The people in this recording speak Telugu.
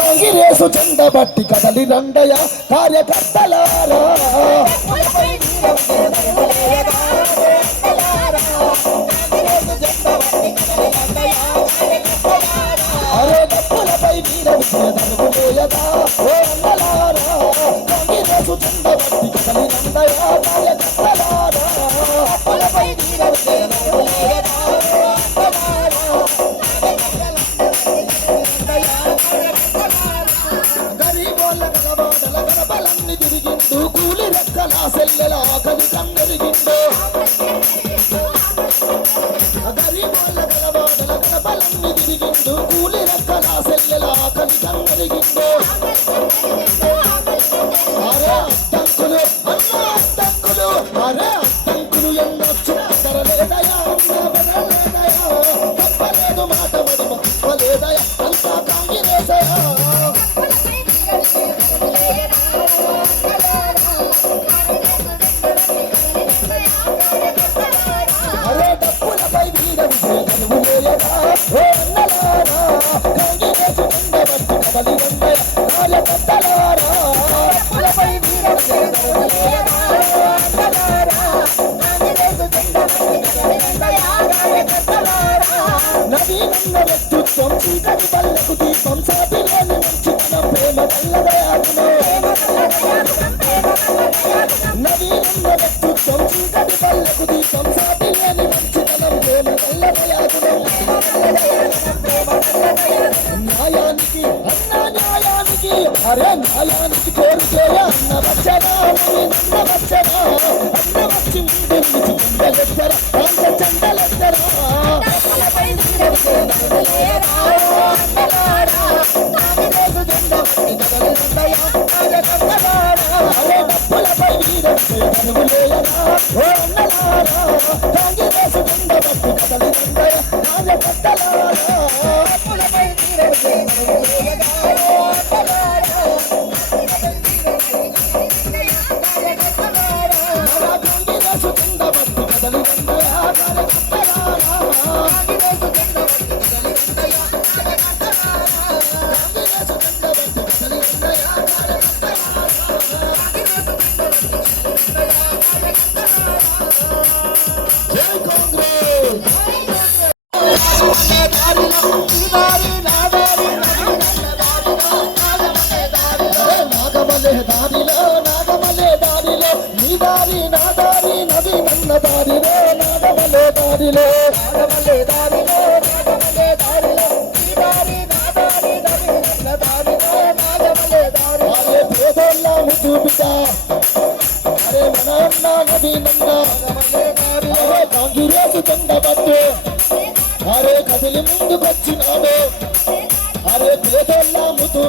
కాంగిరేసు చెండబట్టి కదలి రండయ కార్యకర్తలారా. అరే డప్పులపై వీర విజయదనులేయగా ఓ గరీబోళ్ళ గలబాటల గడపలన్నీ తిరిగిండు కూలి రెక్కల సెల్లెల ఆకలి కన్నెరిగిండు గరీబోళ్ళ గలబాటల గడపలన్నీ తిరిగిండు కూలి రెక్కల సెల్లెల ఆకలి కన్నెరిగిండు చీకటి పల్లెకు దీపం మంచితనం ప్రేమ వ్యక్తిత్వం చీకటి పల్లెకు దీపం మంచితనం ప్రేమ న్యాయానికి అన్న న్యాయానికి అరే న్యాయానికి కోరు అన్న వచ్చరా 아 పేదోళ్ళ చూపిట అరే మన నది నన్న నాగమలే దారిలో కాంగిరేసు చెండబట్టు అరే కదిలి ముందుకొచ్చినాడు అరే పేదోళ్ళ ముతు